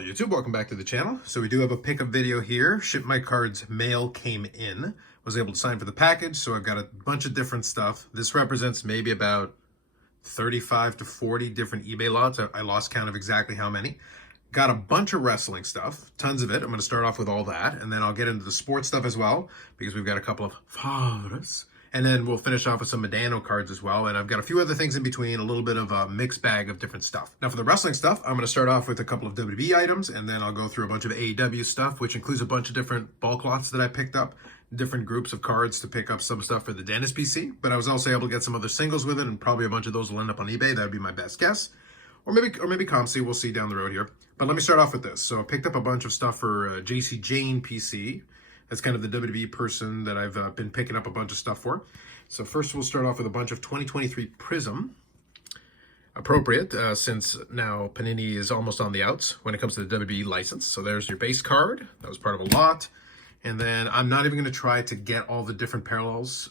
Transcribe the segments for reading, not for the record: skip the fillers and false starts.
Hello YouTube, welcome back to the channel. So we do have a pickup video here. Ship My Cards mail came in. Was able to sign for the package, so I've got a bunch of different stuff. This represents maybe about 35 to 40 different eBay lots. I lost count of exactly how many. Got a bunch of wrestling stuff, tons of it. I'm going to start off with all that, and then I'll get into the sports stuff as well, because we've got a couple of Favres. And then we'll finish off with some Modano cards as well. And I've got a few other things in between, a little bit of a mixed bag of different stuff. Now for the wrestling stuff, I'm going to start off with a couple of WWE items, and then I'll go through a bunch of AEW stuff, which includes a bunch of different bulk lots that I picked up, different groups of cards to pick up some stuff for the Dennis PC. But I was also able to get some other singles with it, and probably a bunch of those will end up on eBay. That would be my best guess. Or maybe ComC, we'll see down the road here. But let me start off with this. So I picked up a bunch of stuff for JC Jane PC. That's kind of the WWE person that I've been picking up a bunch of stuff for. So first we'll start off with a bunch of 2023 Prism. Appropriate, since now Panini is almost on the outs when it comes to the WWE license. So there's your base card. That was part of a lot. And then I'm not even going to try to get all the different parallels,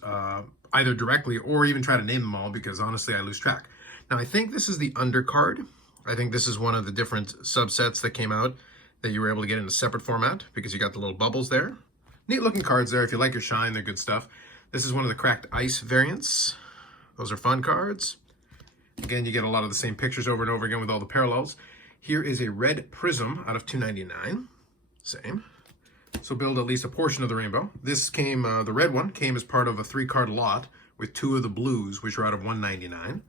either directly or even try to name them all, because honestly I lose track. Now I think this is the undercard. I think this is one of the different subsets that came out that you were able to get in a separate format, because you got the little bubbles there. Neat looking cards there. If you like your shine, they're good stuff. This is one of the cracked ice variants. Those are fun cards. Again, you get a lot of the same pictures over and over again with all the parallels. Here is a red prism out of $2.99. Same. So build at least a portion of the rainbow. This came, the red one came as part of a 3-card lot with 2 of the blues, which are out of $1.99.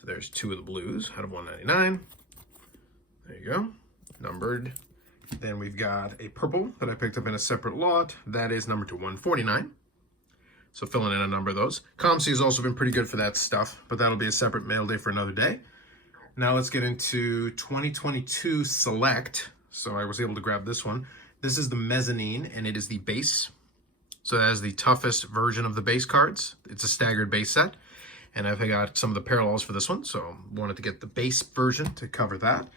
So there's 2 of the blues out of $1.99. There you go. Numbered. Then we've got a purple that I picked up in a separate lot. That is numbered to $149. So filling in a number of those. ComC has also been pretty good for that stuff, but that'll be a separate mail day for another day. Now let's get into 2022 Select. So I was able to grab this one. This is the mezzanine, and it is the base. So that is the toughest version of the base cards. It's a staggered base set, and I've got some of the parallels for this one, so wanted to get the base version to cover that.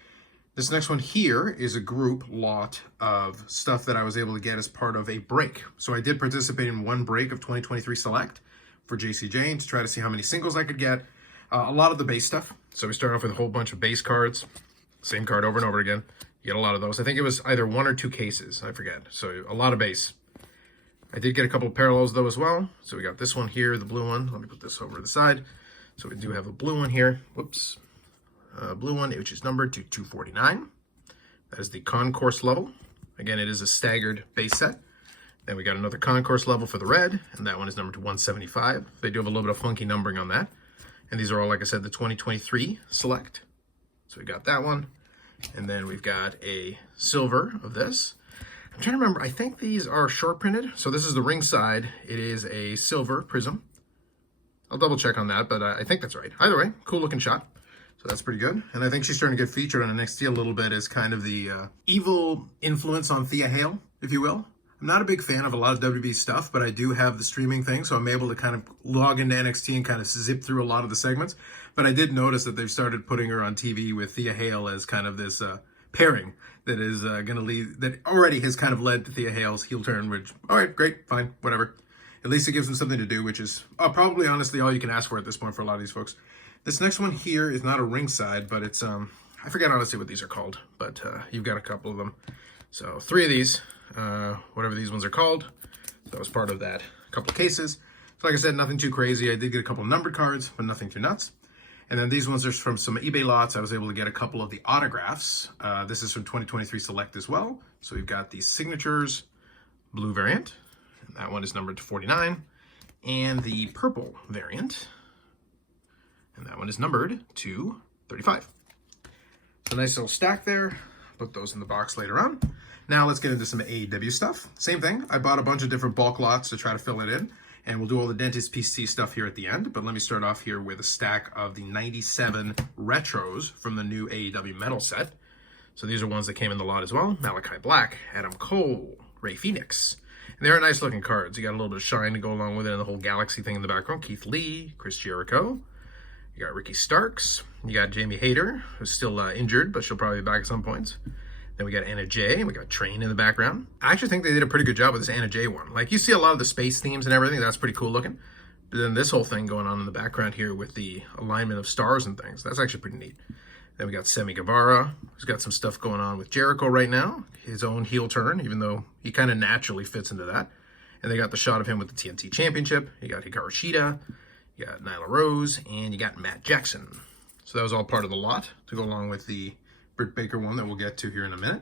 This next one here is a group lot of stuff that I was able to get as part of a break. So I did participate in one break of 2023 Select for JC Jane to try to see how many singles I could get. A lot of the base stuff. So we start off with a whole bunch of base cards. Same card over and over again. You get a lot of those. I think it was either 1 or 2 cases. I forget. So a lot of base. I did get a couple of parallels though as well. So we got this one here, the blue one. Let me put this over to the side. So we do have a blue one here. Whoops. Blue one, which is numbered to 249. That is the concourse level. Again, it is a staggered base set. Then we got another concourse level for the red, and that one is numbered to 175. They do have a little bit of funky numbering on that. And these are all, like I said, the 2023 Select. So we got that one. And then we've got a silver of this. I'm trying to remember, I think these are short printed. So this is the ring side. It is a silver prism. I'll double check on that, but I think that's right. Either way, cool looking shot. So that's pretty good. And I think she's starting to get featured on NXT a little bit as kind of the evil influence on Thea Hale, if you will. I'm not a big fan of a lot of WWE stuff, but I do have the streaming thing, so I'm able to kind of log into NXT and kind of zip through a lot of the segments. But I did notice that they've started putting her on TV with Thea Hale as kind of this pairing that is going to lead, that already has kind of led to Thea Hale's heel turn, which, all right, great, fine, whatever. At least it gives them something to do, which is probably honestly all you can ask for at this point for a lot of these folks. This next one here is not a ringside, but it's, I forget honestly what these are called, but you've got a couple of them. So 3 of these, whatever these ones are called. So that was part of that couple of cases. So like I said, nothing too crazy. I did get a couple of numbered cards, but nothing too nuts. And then these ones are from some eBay lots. I was able to get a couple of the autographs. This is from 2023 Select as well. So we've got the signatures blue variant. And that one is numbered to 49. And the purple variant. And that one is numbered to 35. So nice little stack there. Put those in the box later on. Now let's get into some AEW stuff. Same thing. I bought a bunch of different bulk lots to try to fill it in. And we'll do all the Dentist PC stuff here at the end. But let me start off here with a stack of the 97 retros from the new AEW metal set. So these are ones that came in the lot as well. Malachi Black, Adam Cole, Ray Phoenix. And they're nice looking cards. You got a little bit of shine to go along with it and the whole galaxy thing in the background. Keith Lee, Chris Jericho. You got Ricky Starks. You got Jamie Hayter, who's still injured, but she'll probably be back at some points. Then we got Anna Jay, and we got Train in the background. I actually think they did a pretty good job with this Anna Jay one. Like, you see a lot of the space themes and everything. That's pretty cool looking. But then this whole thing going on in the background here with the alignment of stars and things, that's actually pretty neat. Then we got Sammy Guevara, who's got some stuff going on with Jericho right now. His own heel turn, even though he kind of naturally fits into that. And they got the shot of him with the TNT Championship. You got Hikaru Shida, you got Nyla Rose, and you got Matt Jackson. So that was all part of the lot to go along with the Britt Baker one that we'll get to here in a minute.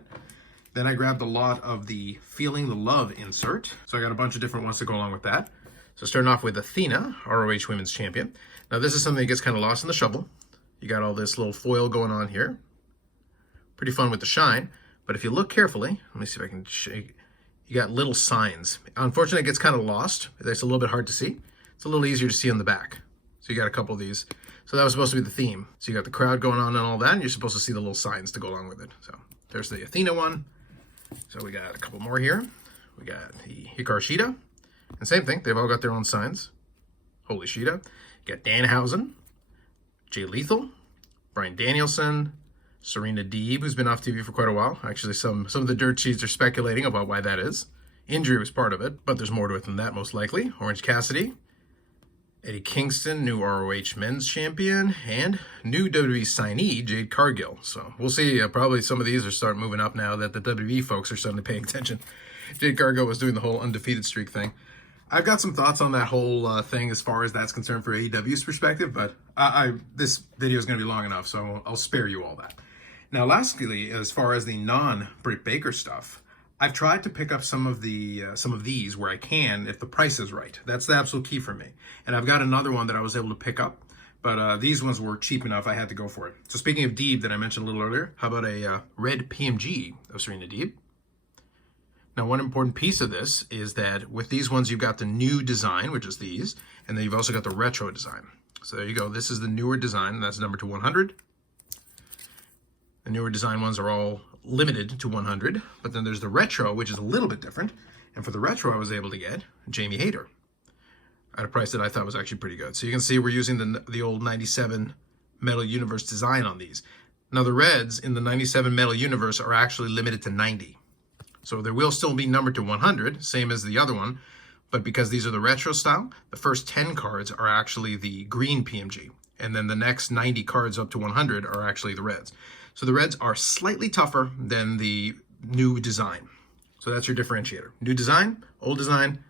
Then I grabbed a lot of the Feeling the Love insert. So I got a bunch of different ones to go along with that. So starting off with Athena, ROH Women's Champion. Now this is something that gets kind of lost in the shuffle. You got all this little foil going on here. Pretty fun with the shine. But if you look carefully, let me see if I can shake. You got little signs. Unfortunately, it gets kind of lost. It's a little bit hard to see. It's a little easier to see on the back. So you got a couple of these. So that was supposed to be the theme. So you got the crowd going on and all that, and you're supposed to see the little signs to go along with it. So there's the Athena one. So we got a couple more here. We got the Hikaru Shida. And same thing, they've all got their own signs. Holy Shida. You got Danhausen, Jay Lethal, Bryan Danielson, Serena Deeb, who's been off TV for quite a while. Actually, some of the dirt sheets are speculating about why that is. Injury was part of it, but there's more to it than that, most likely. Orange Cassidy, Eddie Kingston, new ROH Men's Champion, and new WWE signee, Jade Cargill. So we'll see. Probably some of these are starting moving up now that the WWE folks are suddenly paying attention. Jade Cargill was doing the whole undefeated streak thing. I've got some thoughts on that whole thing as far as that's concerned for AEW's perspective, but this video is going to be long enough, so I'll spare you all that. Now, lastly, as far as the non-Britt Baker stuff, I've tried to pick up some of these where I can if the price is right. That's the absolute key for me. And I've got another one that I was able to pick up, but these ones were cheap enough I had to go for it. So speaking of Deeb that I mentioned a little earlier, how about a Red PMG of Serena Deeb? Now, one important piece of this is that with these ones, you've got the new design, which is these, and then you've also got the retro design. So there you go. This is the newer design. That's number to 100. The newer design ones are all limited to 100, but then there's the retro, which is a little bit different. And for the retro, I was able to get Jamie Hayter at a price that I thought was actually pretty good. So you can see we're using the old 97 Metal Universe design on these. Now the reds in the 97 Metal Universe are actually limited to 90. So there will still be numbered to 100, same as the other one, but because these are the retro style, the first 10 cards are actually the green PMG, and then the next 90 cards up to 100 are actually the reds. So the reds are slightly tougher than the new design. So that's your differentiator. New design, old design,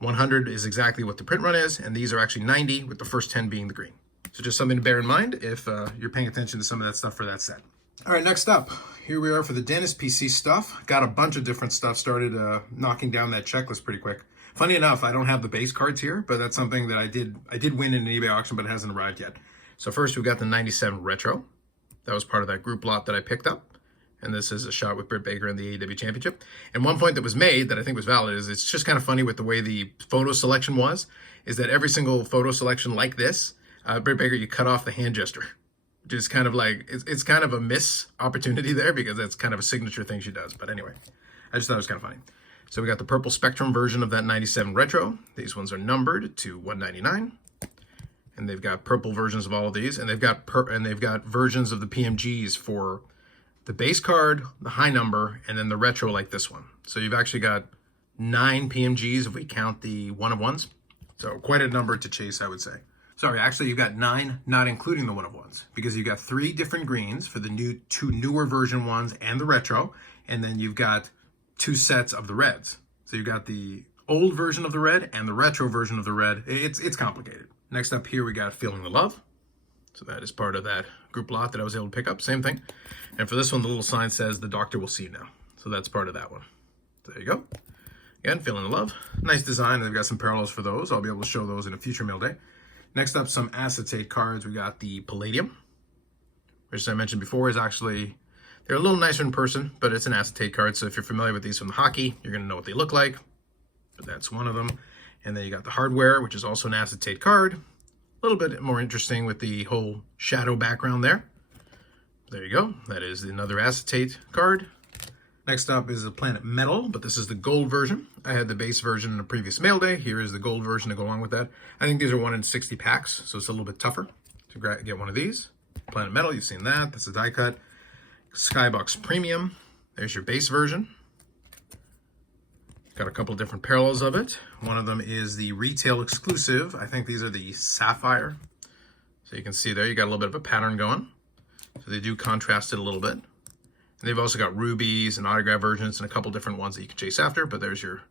100 is exactly what the print run is, and these are actually 90 with the first 10 being the green. So just something to bear in mind if you're paying attention to some of that stuff for that set. All right, next up, here we are for the Dennis PC stuff. Got a bunch of different stuff, started knocking down that checklist pretty quick. Funny enough, I don't have the base cards here, but that's something that I did win in an eBay auction, but it hasn't arrived yet. So first we've got the 97 Retro. That was part of that group lot that I picked up. And this is a shot with Britt Baker in the AEW Championship. And one point that was made that I think was valid is it's just kind of funny with the way the photo selection was, is that every single photo selection like this, Britt Baker, you cut off the hand gesture. Which is kind of like, it's kind of a miss opportunity there because that's kind of a signature thing she does. But anyway, I just thought it was kind of funny. So we got the purple Spectrum version of that 97 Retro. These ones are numbered to 199. And they've got purple versions of all of these. And they've got versions of the PMGs for the base card, the high number, and then the retro like this one. So you've actually got 9 PMGs if we count the one-of-ones. So quite a number to chase, I would say. Sorry, actually you've got 9, not including the one-of-ones, because you've got 3 different greens for the 2 newer version ones and the retro, and then you've got 2 sets of the reds. So you've got the old version of the red and the retro version of the red. It's complicated. Next up here, we got Feeling the Love. So that is part of that group lot that I was able to pick up. Same thing. And for this one, the little sign says, "The doctor will see you now." So that's part of that one. So there you go. Again, Feeling the Love. Nice design. They've got some parallels for those. I'll be able to show those in a future mail day. Next up, some acetate cards. We got the Palladium, which as I mentioned before is actually, they're a little nicer in person, but it's an acetate card. So if you're familiar with these from the hockey, you're going to know what they look like. But that's one of them. And then you got the Hardware, which is also an acetate card. A little bit more interesting with the whole shadow background there. There you go. That is another acetate card. Next up is the Planet Metal, but this is the gold version. I had the base version in a previous mail day. Here is the gold version to go along with that. I think these are 1 in 60 packs, so it's a little bit tougher to get one of these. Planet Metal, you've seen that. That's a die cut. Skybox Premium. There's your base version. Got a couple different parallels of it. One of them is the retail exclusive. I think these are the Sapphire. So you can see there, you got a little bit of a pattern going. So they do contrast it a little bit. And they've also got rubies and autograph versions and a couple different ones that you can chase after, but there's your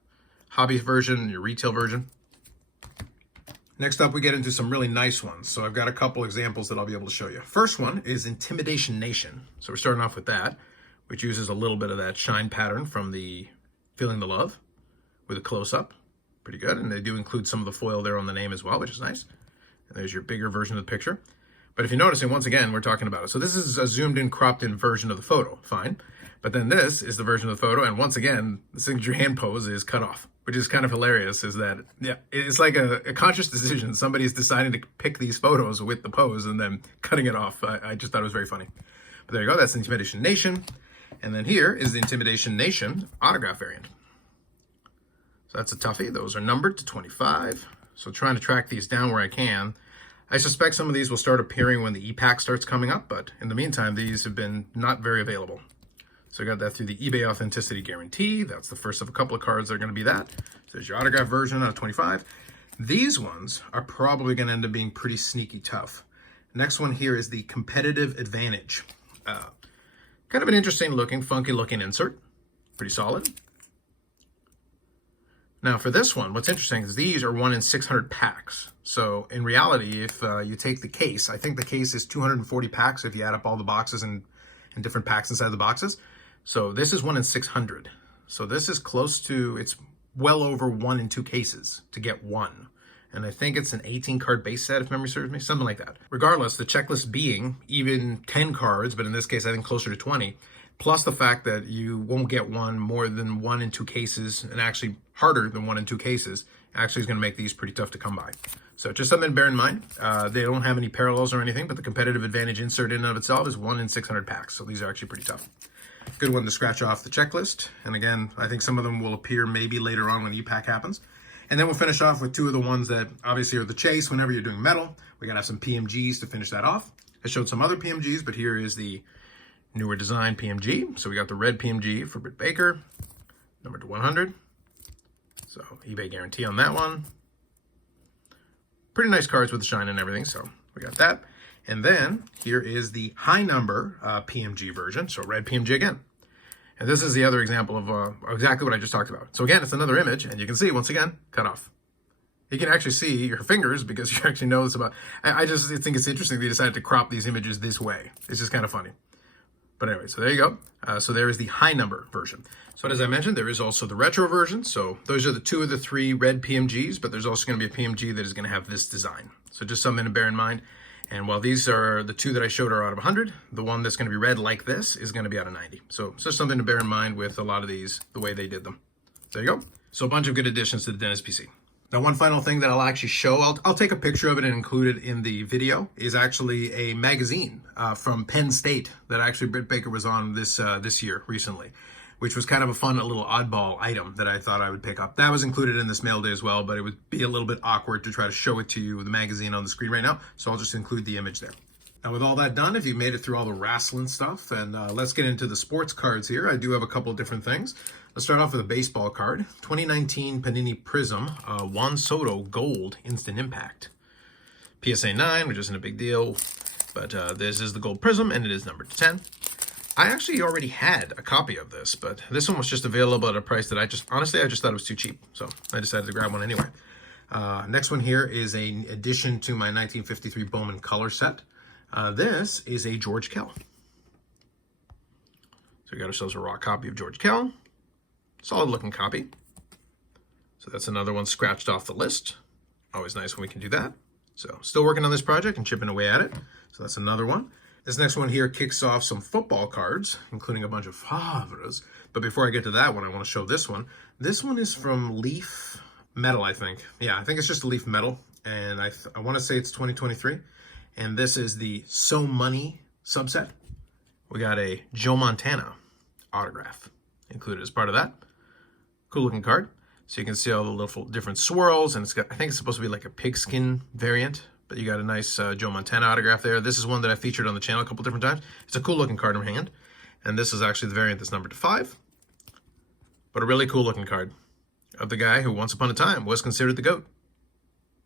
hobby version, your retail version. Next up, we get into some really nice ones. So I've got a couple examples that I'll be able to show you. First one is Intimidation Nation. So we're starting off with that, which uses a little bit of that shine pattern from the Feeling the Love with a close-up. Pretty good. And they do include some of the foil there on the name as well, which is nice. And there's your bigger version of the picture. But if you're noticing, once again, we're talking about it. So this is a zoomed in, cropped in version of the photo. Fine. But then this is the version of the photo. And once again, the signature hand pose is cut off, which is kind of hilarious. Is that, yeah, it's like a conscious decision. Somebody's deciding to pick these photos with the pose and then cutting it off. I just thought it was very funny. But there you go. That's Intimidation Nation. And then here is the Intimidation Nation autograph variant. So that's a toughie. Those are numbered to 25. So trying to track these down where I can. I suspect some of these will start appearing when the e-pack starts coming up, but in the meantime, these have been not very available. So I got that through the eBay Authenticity Guarantee. That's the first of a couple of cards that are going to be that. So there's your autograph version out of 25. These ones are probably going to end up being pretty sneaky tough. Next one here is the Competitive Advantage. Kind of an interesting looking, funky looking insert. Pretty solid. Now for this one, what's interesting is these are 1 in 600 packs. So in reality, if you take the case, I think the case is 240 packs if you add up all the boxes and different packs inside the boxes. So this is 1 in 600. So this is close to, it's well over 1 in 2 cases to get one. And I think it's an 18 card base set if memory serves me, something like that. Regardless, the checklist being even 10 cards, but in this case, I think closer to 20, plus the fact that you won't get one more than 1 in 2 cases, and actually harder than 1 in 2 cases, actually is going to make these pretty tough to come by. So just something to bear in mind. They don't have any parallels or anything, but the Competitive Advantage insert in and of itself is 1 in 600 packs. So these are actually pretty tough. Good one to scratch off the checklist. And again, I think some of them will appear maybe later on when e-pack happens. And then we'll finish off with 2 of the ones that obviously are the chase whenever you're doing metal. We got to have some PMGs to finish that off. I showed some other PMGs, but here is the newer design PMG. So we got the Red PMG for Britt Baker, number to 100. So eBay guarantee on that one. Pretty nice cards with the shine and everything. So we got that. And then here is the high number PMG version. So Red PMG again. And this is the other example of exactly what I just talked about. So again, it's another image, and you can see, once again, cut off. You can actually see your fingers because you actually know it's about... I just think it's interesting they decided to crop these images this way. It's just kind of funny. But anyway, so there you go. So there is the high number version. So as I mentioned, there is also the retro version. So those are the 2 of the 3 Red PMGs, but there's also going to be a PMG that is going to have this design. So just something to bear in mind. And while these are the 2 that I showed are out of 100, the one that's going to be red like this is going to be out of 90. So it's just something to bear in mind with a lot of these, the way they did them. There you go. So a bunch of good additions to the Dennis PC. Now, one final thing that I'll actually show, I'll take a picture of it and include it in the video, is actually a magazine from Penn State that actually Britt Baker was on this year recently, which was kind of a fun, a little oddball item that I thought I would pick up. That was included in this mail day as well, but it would be a little bit awkward to try to show it to you, the magazine on the screen right now, so I'll just include the image there. Now, with all that done, if you've made it through all the wrestling stuff, and let's get into the sports cards here. I do have a couple of different things. Let's start off with a baseball card. 2019 Panini Prism, Juan Soto Gold Instant Impact. PSA 9, which isn't a big deal, but this is the gold prism, and it is numbered to 10. I actually already had a copy of this, but this one was just available at a price that I just thought it was too cheap, so I decided to grab one anyway. Next one here is an addition to my 1953 Bowman color set. This is a George Kell. So we got ourselves a raw copy of George Kell. Solid looking copy. So that's another one scratched off the list. Always nice when we can do that. So still working on this project and chipping away at it. So that's another one. This next one here kicks off some football cards, including a bunch of Favres. But before I get to that one, I want to show this one. This one is from Leaf Metal, I think. Yeah, I think it's just a Leaf Metal. And I want to say it's 2023. And this is the So Money subset. We got a Joe Montana autograph included as part of that. Cool looking card. So you can see all the little different swirls, and it's got, I think it's supposed to be like a pigskin variant, but you got a nice Joe Montana autograph there. This is one that I featured on the channel a couple different times. It's a cool looking card in hand, and this is actually the variant that's numbered to 5, but a really cool looking card of the guy who once upon a time was considered the GOAT.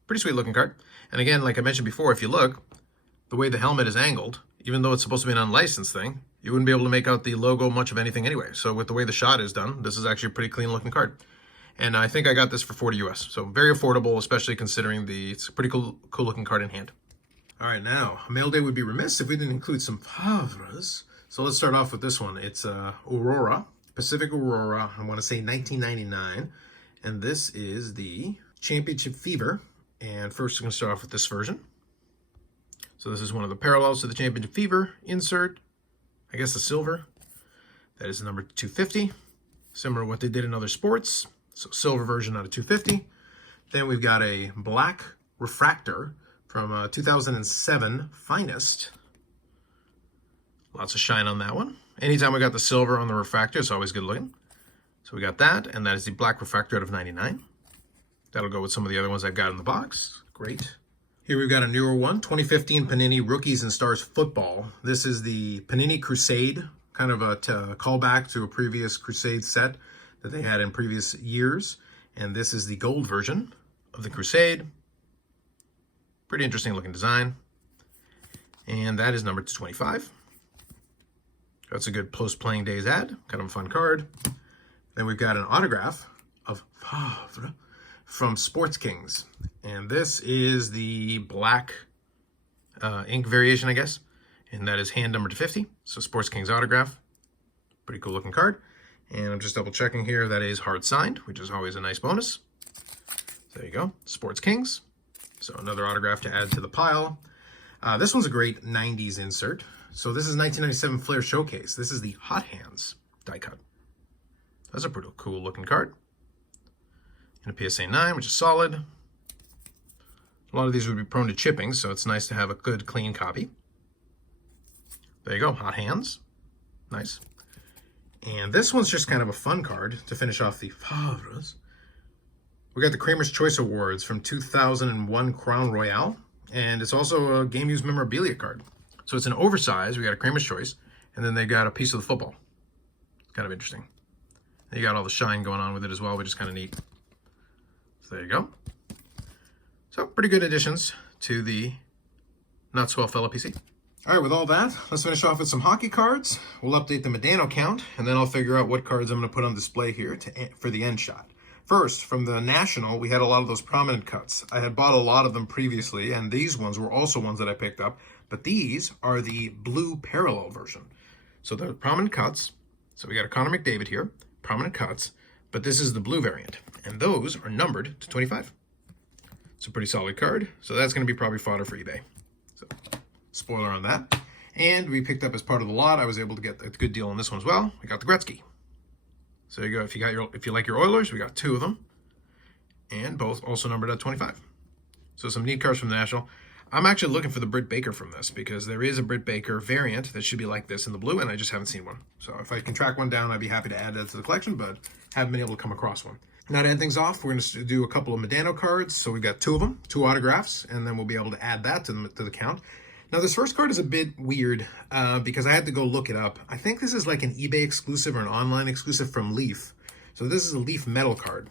Pretty sweet looking card. And again, like I mentioned before, if you look, the way the helmet is angled, even though it's supposed to be an unlicensed thing, you wouldn't be able to make out the logo much of anything anyway. So with the way the shot is done, this is actually a pretty clean looking card. And I think I got this for 40 US. So very affordable, especially considering it's a pretty cool looking card in hand. All right, now, mail day would be remiss if we didn't include some Favres. So let's start off with this one. It's Aurora, Pacific Aurora, I want to say 1999. And this is the Championship Fever. And first, I'm going to start off with this version. So this is one of the parallels to the Championship Fever insert. I guess the silver. That is the number 250. Similar to what they did in other sports. So silver version out of 250. Then we've got a black refractor from 2007 Finest. Lots of shine on that one. Anytime we got the silver on the refractor, it's always good looking. So we got that, and that is the black refractor out of 99. That'll go with some of the other ones I've got in the box. Great. Here we've got a newer one, 2015 Panini Rookies and Stars Football. This is the Panini Crusade, kind of a callback to a previous Crusade set that they had in previous years. And this is the gold version of the Crusade. Pretty interesting looking design. And that is numbered to 25. That's a good post-playing days ad. Kind of a fun card. Then we've got an autograph of Favre from Sports Kings. And this is the black ink variation, I guess. And that is hand numbered to 50. So Sports Kings autograph. Pretty cool looking card. And I'm just double checking here. That is hard signed, which is always a nice bonus. There you go. Sports Kings. So another autograph to add to the pile. This one's a great 90s insert. So this is 1997 Flair Showcase. This is the Hot Hands die cut. That's a pretty cool looking card. And a PSA 9, which is solid. A lot of these would be prone to chipping, so it's nice to have a good, clean copy. There you go, Hot Hands. Nice. And this one's just kind of a fun card to finish off the Favres. We got the Kramer's Choice Awards from 2001 Crown Royale, and it's also a game used memorabilia card. So it's an oversized, we got a Kramer's Choice, and then they got a piece of the football. It's kind of interesting. And you got all the shine going on with it as well, which is kind of neat. So there you go. So pretty good additions to the Not Swell Fella PC. All right, with all that, let's finish off with some hockey cards. We'll update the Modano count, and then I'll figure out what cards I'm going to put on display here for the end shot. First, from the National, we had a lot of those prominent cuts. I had bought a lot of them previously, and these ones were also ones that I picked up, but these are the blue parallel version. So they're prominent cuts. So we got a Connor McDavid here, prominent cuts, but this is the blue variant, and those are numbered to 25. It's a pretty solid card, so that's going to be probably fodder for eBay. So, spoiler on that. And we picked up as part of the lot, I was able to get a good deal on this one as well. We got the Gretzky. So there you go. If you like your Oilers, we got two of them, and both also numbered at 25. So some neat cards from the National. I'm actually looking for the Britt Baker from this because there is a Britt Baker variant that should be like this in the blue, and I just haven't seen one. So if I can track one down, I'd be happy to add that to the collection, but haven't been able to come across one. Now to end things off, we're going to do a couple of Modano cards. So we've got two of them, two autographs, and then we'll be able to add that to the count. Now this first card is a bit weird because I had to go look it up. I think this is like an eBay exclusive or an online exclusive from Leaf. So this is a Leaf metal card.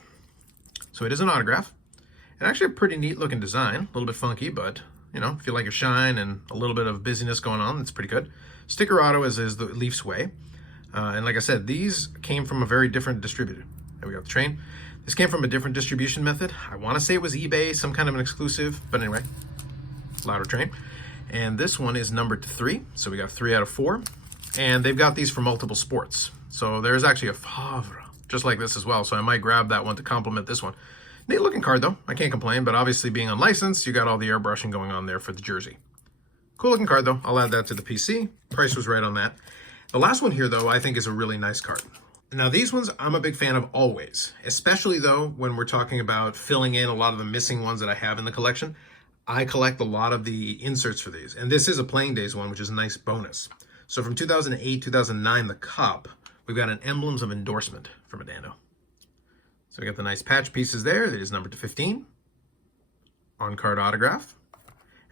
So it is an autograph. And actually a pretty neat looking design. A little bit funky, but you know, if you like your shine and a little bit of busyness going on, that's pretty good. Sticker auto is the Leafs way. And like I said, these came from a very different distributor. There we go, the train. This came from a different distribution method. I want to say it was eBay, some kind of an exclusive, but anyway, louder train. And this one is numbered to 3, so we got 3 out of 4. And they've got these for multiple sports. So there's actually a Favre, just like this as well. So I might grab that one to complement this one. Neat looking card though, I can't complain, but obviously being unlicensed, you got all the airbrushing going on there for the jersey. Cool looking card though, I'll add that to the PC. Price was right on that. The last one here though, I think is a really nice card. Now these ones I'm a big fan of always, especially though when we're talking about filling in a lot of the missing ones that I have in the collection. I collect a lot of the inserts for these, and this is a playing days one, which is a nice bonus. So from 2008, 2009, the Cup, we've got an Emblems of Endorsement from Modano. So we got the nice patch pieces there. That is numbered to 15. On-card autograph.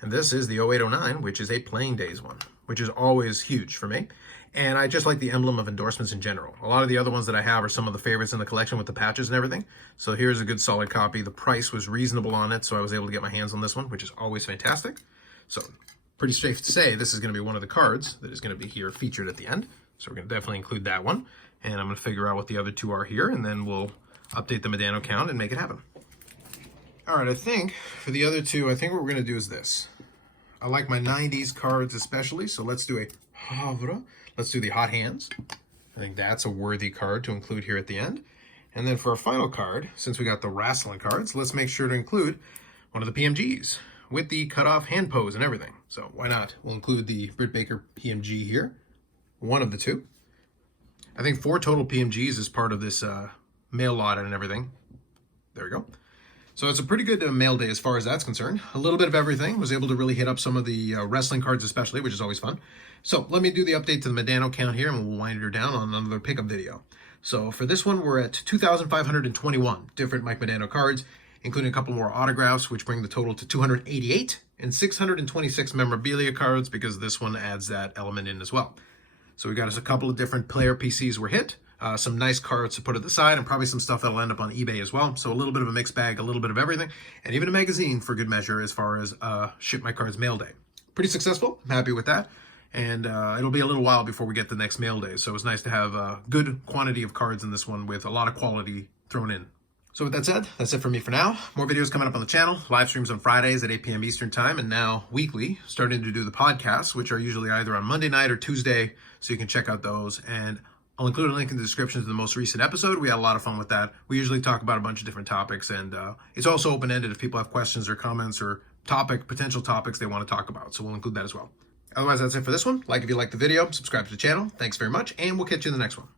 And this is the 0809, which is a playing days one, which is always huge for me. And I just like the emblem of endorsements in general. A lot of the other ones that I have are some of the favorites in the collection with the patches and everything. So here's a good solid copy. The price was reasonable on it, so I was able to get my hands on this one, which is always fantastic. So pretty safe to say this is going to be one of the cards that is going to be here featured at the end. So we're going to definitely include that one. And I'm going to figure out what the other two are here, and then we'll update the Modano count and make it happen. All right, I think for the other two, I think what we're going to do is this. I like my 90s cards especially, so let's do a Favre. Let's do the Hot Hands. I think that's a worthy card to include here at the end. And then for our final card, since we got the wrestling cards, let's make sure to include one of the PMGs with the cutoff hand pose and everything. So why not? We'll include the Britt Baker PMG here, one of the two. I think 4 total PMGs is part of this mail lot and everything. There we go. So it's a pretty good mail day as far as that's concerned. A little bit of everything. Was able to really hit up some of the wrestling cards especially, which is always fun. So let me do the update to the Modano count here, and we'll wind her down on another pickup video. So for this one, we're at 2,521 different Mike Modano cards, including a couple more autographs, which bring the total to 288, and 626 memorabilia cards, because this one adds that element in as well. So we got us a couple of different player PCs were hit, some nice cards to put at the side, and probably some stuff that'll end up on eBay as well. So a little bit of a mixed bag, a little bit of everything, and even a magazine for good measure as far as Ship My Cards mail day. Pretty successful. I'm happy with that. And it'll be a little while before we get the next mail day. So it's nice to have a good quantity of cards in this one with a lot of quality thrown in. So with that said, that's it for me for now. More videos coming up on the channel. Live streams on Fridays at 8 p.m. Eastern time, and now weekly, starting to do the podcasts, which are usually either on Monday night or Tuesday, so you can check out those. And I'll include a link in the description to the most recent episode. We had a lot of fun with that. We usually talk about a bunch of different topics, and it's also open-ended if people have questions or comments or potential topics they want to talk about. So we'll include that as well. Otherwise, that's it for this one. Like if you liked the video, subscribe to the channel. Thanks very much, and we'll catch you in the next one.